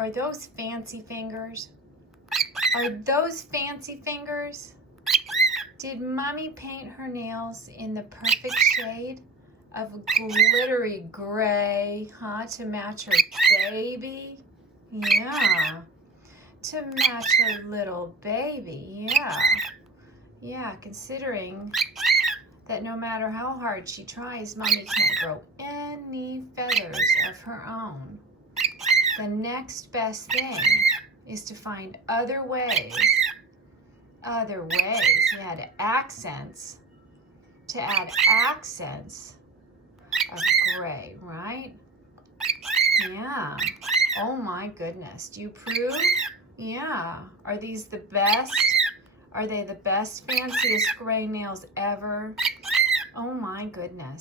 Are those fancy fingers? Are those fancy fingers? Did Mommy paint her nails in the perfect shade of glittery gray, huh, to match her baby? Yeah, to match her little baby, yeah. Yeah, considering that no matter how hard she tries, Mommy can't grow any feathers of her own. The next best thing is to find other ways, yeah, to add accents of gray, right? Yeah. Oh my goodness. Do you approve? Yeah. Are these the best? Are they the best, fanciest gray nails ever? Oh my goodness.